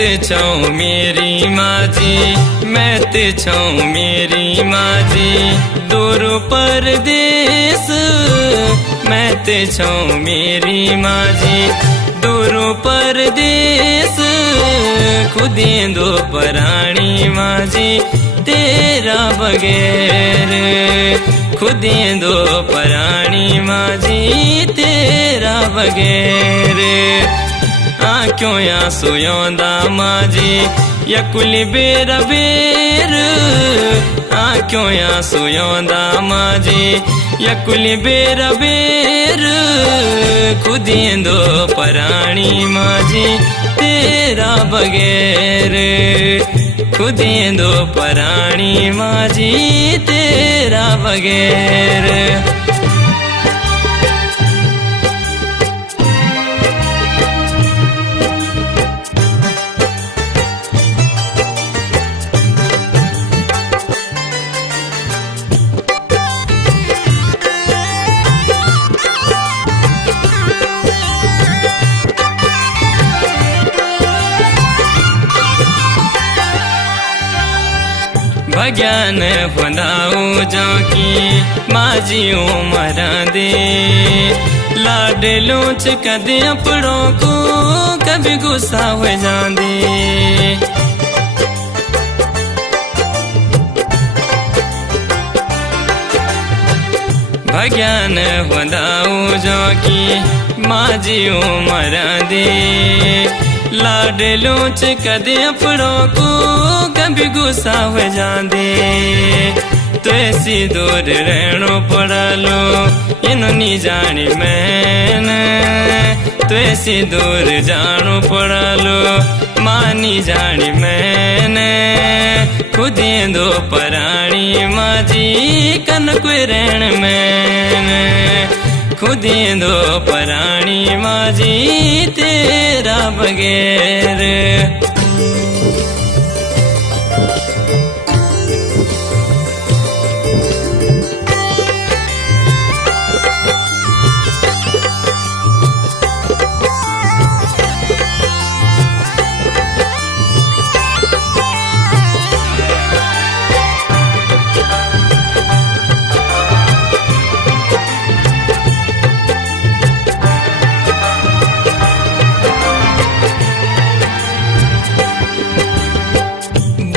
ते छूं मेरी माँ जी, मैं ते छूं मेरी माँ जी, दूर परदेस मैं ते छूं मेरी माँ जी, दूर परदेस खुदी दो पराणी माँ जी, तेरा बगैर खुदी दो पराणी माँ जी, तेरा बगैर आँखों आंसू योंदा माँ जी, यकुली बेर बेर आँखों आंसू योंदा माँ जी, यकुली बेर बेर खुदी दो पराणी माँ जी, तेरा बगैर खुदी दो पराणी माँ जी, तेरा बगैर। भज्ञान फंदाऊ जो की माजी उमर दे, लाड लूच कदे अपड़ों को कभी गुस्सा हो जांदे। भज्ञान फंदाऊ जो की माजी उमर दे, लाड लूच कदे अपड़ों को कभी गुस्सा हो जांदे। तो ऐसी दूर रहनो पड़ा लो इनो नी जानी मैंने, तो ऐसी दूर जानो पड़ा लो मानी जानी मैंने, खुदी दो पराणी माँ जी कन कोई रहन मैंने, खुदी दो पराणी माँ जी, तेरा बगैर।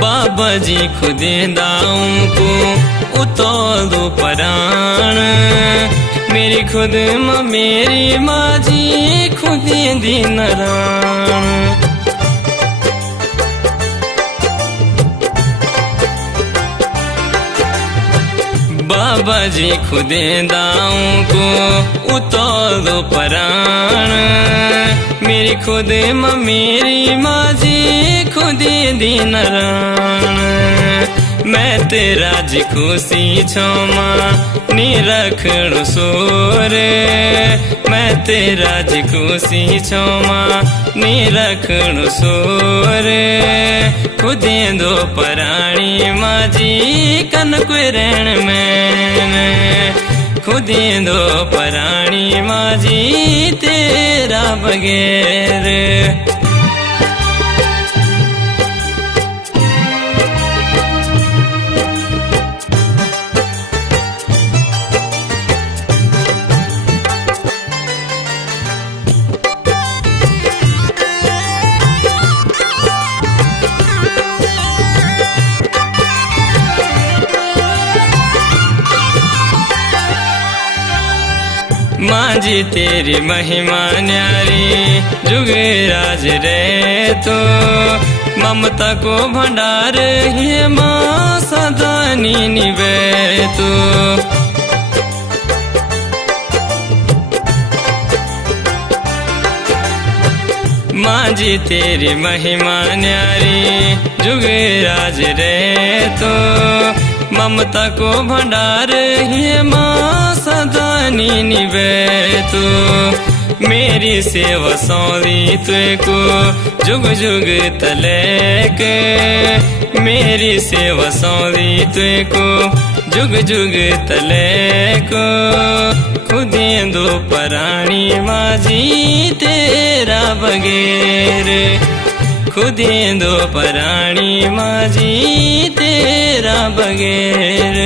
बाबा जी खुदे दाऊं को उतोल दो पराण, मेरी खुद माँ मेरी माँ जी खुदी दी नराण। बाबा जी खुदे दाऊं को उतोल दो पराण, मेरी खुद माँ मेरी माँ जी खुदी दी नराण। मैं तेरा जी खुशी छो माँ नी रखणो सोर, मैं तेरा जी खुशी छो माँ नी रखणो सोर, खुदी दो पराणी माँ जी कन कोई रहन मैंने, खुदी दो पराणी माँ जी, तेरा बगैर। माँ जी तेरी महिमा न्यारी जुग राज रे तो, ममता को भंडार है माँ सदा निभे तो। माँ जी तेरी महिमा न्यारी जुग राज रे तो, ममता को भंडार है माँ सदा निभे तो। मेरी सेवा सौरी तुए को जुग जुग तलेक, मेरी सेवा सौरी तुए को जुग जुग तलेक, खुदी दो पराणी माँ जी, तेरा बगैर। खुदेंदो पराणी माझी तेरा बगैर।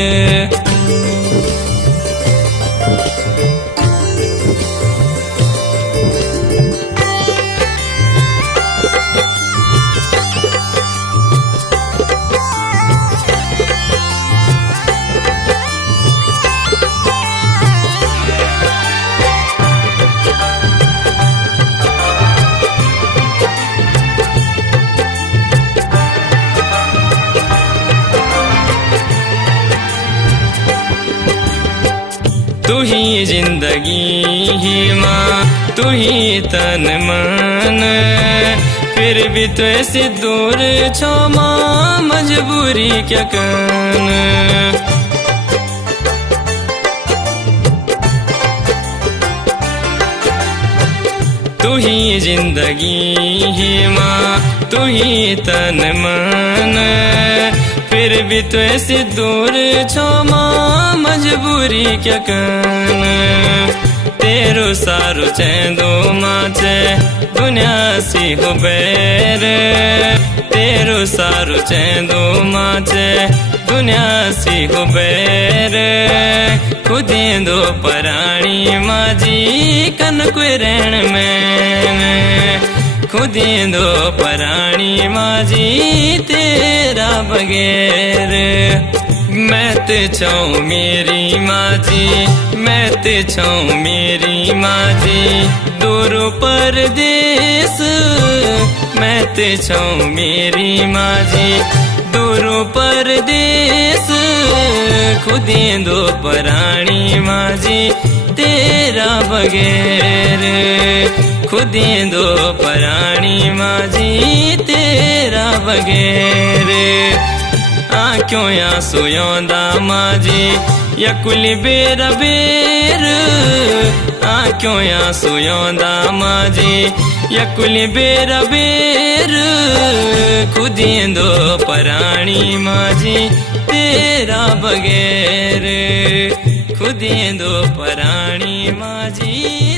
तू ही जिंदगी ही माँ, तू ही तन मन, फिर भी तो ऐसे दूर छो माँ, मजबूरी क्या कन। तू ही जिंदगी ही माँ, तू ही तन मन, फिर भी तो ऐसे दूर छो माँ, मजबूरी क्या कन। तेरो सारो चेंदो माचे दुनिया सी हो बैर, तेरो सारो चेंदो माचे दुनिया सी हो बैर। खुदेंदो पराणी माझी कन कोई रहण में, खुदेंदो पराणी माझी तेरा बगैर। मैं ते छाऊं मेरी माझी, मैं ते छाऊं मेरी माझी दूर परदेस, मैं ते छाऊं मेरी माझी दूर परदेस। खुदेंदो पराणी माझी तेरा बगैर, खुदेंदो पराणी माझी तेरा बगैर। आँखों आंसू योंदा माझी यकुली बेरा बेर, आँखों आंसू योंदा माझी यकुली बेरा बेर। खुदेंदो पराणी माझी तेरा बगैर, खुदेंदो पराणी माझी